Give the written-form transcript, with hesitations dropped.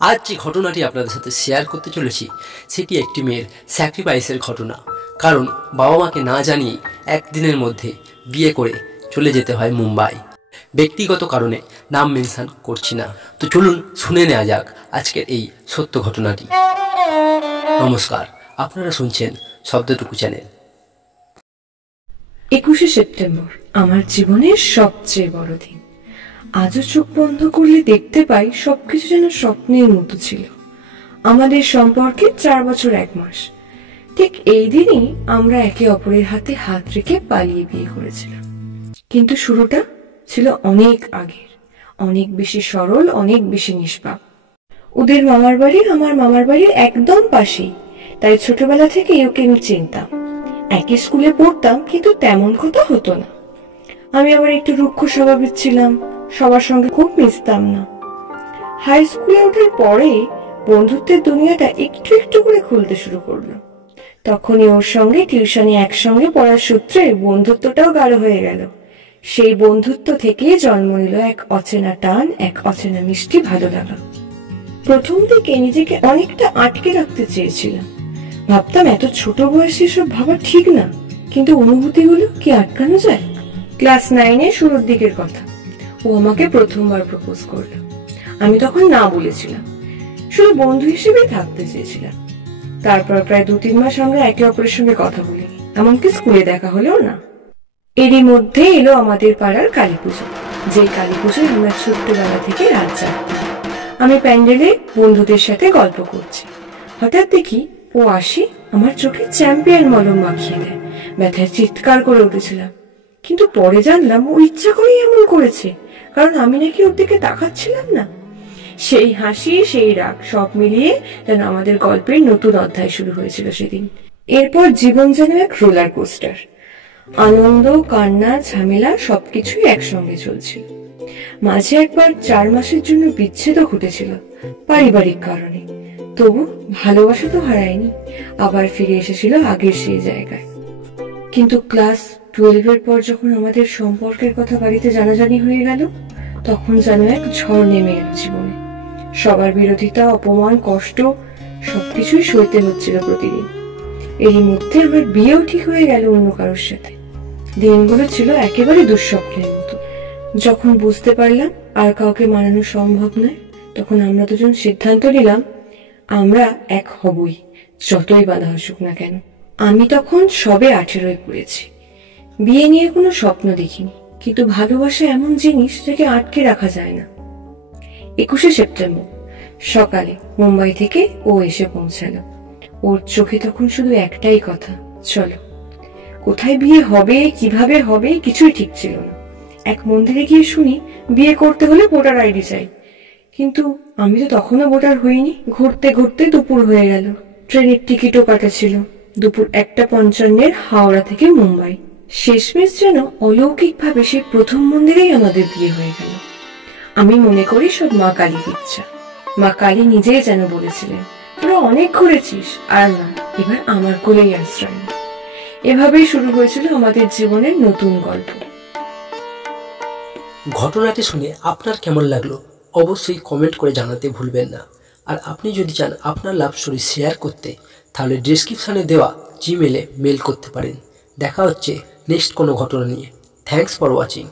আজ যে ঘটনাটি আপনাদের সাথে শেয়ার করতে চলেছি সেটি একটি মেয়ের স্যাক্রিফাইসের ঘটনা। কারণ বাবা মাকে না জানিয়ে একদিনের মধ্যে বিয়ে করে চলে যেতে হয় মুম্বাই। ব্যক্তিগত কারণে নাম মেনশন করছি না, তো চলুন শুনে নেওয়া যাক আজকের এই সত্য ঘটনাটি। নমস্কার, আপনারা শুনছেন শব্দটুকু চ্যানেল। 21শে সেপ্টেম্বর আমার জীবনের সবচেয়ে বড় দিন। আজও চোখ বন্ধ করলে দেখতে পাই সবকিছু যেন স্বপ্নের মতো ছিল। আমাদের সম্পর্কে 4 বছর 1 মাস। ঠিক এই দিনই আমরা একে অপরের হাতে হাত রেখে পালিয়ে বিয়ে করেছিলাম। কিন্তু শুরুটা ছিল অনেক আগের, অনেক বেশি সরল, অনেক বেশি নিষ্পাপ। ওদের মামার বাড়ি আমার মামার বাড়ির একদম পাশেই, তাই ছোটবেলা থেকেই ওকে আমি চিনতাম। একই স্কুলে পড়তাম, কিন্তু তেমন কথা হতো না। আমি আবার একটু রুক্ষ স্বভাবের ছিলাম, সবার সঙ্গে খুব মিশতাম না। হাই স্কুলে ওঠার পরে বন্ধুত্বের দুনিয়াটা একটু একটু করে খুলতে শুরু করলো। তখনই ওর সঙ্গে টিউশনে একসঙ্গে পড়ার সূত্রে বন্ধুত্বটাও গাঢ় হয়ে গেল। সেই বন্ধুত্ব থেকে জন্ম নিল এক অচেনা টান, এক অচেনা মিষ্টি ভালো লাগা। প্রথম দিকে নিজেকে অনেকটা আটকে রাখতে চেয়েছিলাম। ভাবতাম এত ছোট বয়সে সব ভাবা ঠিক না, কিন্তু অনুভূতিগুলো কি আটকানো যায়? ক্লাস 9-এর শুরুর দিকের কথা। ও আমাকে প্রথমবার প্রপোজ করলো। আমি তখন না বলেছিলাম, শুধু বন্ধু হিসেবে থাকতে চেয়েছিলাম। তারপর প্রায় 2-3 মাস আমরা একে অপরের সঙ্গে কথা বলি, এমনকি স্কুলে দেখা হলেও না। এরই মধ্যে এলো আমাদের পাড়ার কালী পুজো, যে কালী পুজোয় আমরা ছোট্টবেলা থেকে রাত জাগতাম। আমি প্যান্ডেলে বন্ধুদের সাথে গল্প করছি, হঠাৎ দেখি ও আসে, আমার চোখে চ্যাম্পিয়ন মলম মাখিয়ে দেয়। ব্যথায় চিৎকার করে উঠেছিলাম, কিন্তু পরে জানলাম ও ইচ্ছা করেই এমন করেছে, কারণ আমি নাকি ওর দিকে তাকাচ্ছিলাম না। সেই হাসি, সেই রাগ, সব মিলিয়ে যেন আমাদের গল্পের নতুন অধ্যায় শুরু হয়েছিল সেদিন। এরপর জীবন যেন এক রোলার কোস্টার। আনন্দ, কান্না, ঝামেলা সবকিছুই একসঙ্গে চলছিল। মাঝে একবার 4 মাসের জন্য বিচ্ছেদও ঘটেছিল পারিবারিক কারণে। তবু ভালোবাসা তো হারায়নি, আবার ফিরে এসেছিল আগের সেই জায়গায়। কিন্তু ক্লাস 12-এর পর যখন আমাদের সম্পর্কের কথা বাড়িতে জানাজানি হয়ে গেল, তখন যেন এক ঝড় নেমে এলো জীবনে। সবার বিরোধিতা, অপমান, কষ্ট সবকিছুই সইতে হচ্ছিল প্রতিদিন। এরই মধ্যে আমার বিয়েও ঠিক হয়ে গেল অন্য কারোর সাথে। দিনগুলো ছিল একেবারে দুঃস্বপ্নের মতো। যখন বুঝতে পারলাম আর কাউকে মানানো সম্ভব নয়, তখন আমরা দুজন সিদ্ধান্ত নিলাম আমরা এক হবই, যতই বাধা আসুক না কেন। আমি তখন সবে 18 পড়েছি। বিয়ে নিয়ে কোনো স্বপ্ন দেখিনি, কিন্তু ভালোবাসা এমন জিনিস যাকে আটকে রাখা যায় না। 21শে সেপ্টেম্বর সকালে মুম্বাই থেকে ও এসে পৌঁছালো। ওর চোখে তখন শুধু একটাই কথা, চলো। কোথায় বিয়ে হবে, কিভাবে হবে, কিছুই ঠিক ছিল না। এক মন্দিরে গিয়ে শুনি বিয়ে করতে হলে ভোটার আইডি চাই, কিন্তু আমি তো তখনও ভোটার হইনি। ঘুরতে ঘুরতে দুপুর হয়ে গেল। ট্রেনের টিকিটও কাটা ছিল। দুপুর 1:55 হাওড়া থেকে মুম্বাই। শেষমেশ যেন অলৌকিক ভাবে সেই প্রথম মন্দিরেই আমাদের বিয়ে হয়ে গেল। আমি মনে করি সব মা কালীর ইচ্ছা। মা কালী নিজেই যেন বলেছিলেন, তোরা অনেক ঘুরেছিস, আর না, এবার আমার কোলেই আশ্রয়। এভাবেই শুরু হয়েছিল আমাদের জীবনের নতুন গল্প। ঘটনাটি শুনে আপনার কেমন লাগলো অবশ্যই কমেন্ট করে জানাতে ভুলবেন না। আর আপনি যদি চান আপনার লাভ স্টোরি শেয়ার করতে, তাহলে ডেসক্রিপশানে দেওয়া জিমেলে মেল করতে পারেন। দেখা হচ্ছে নেক্সট কোনো ঘটনা নিয়ে। Thanks for watching.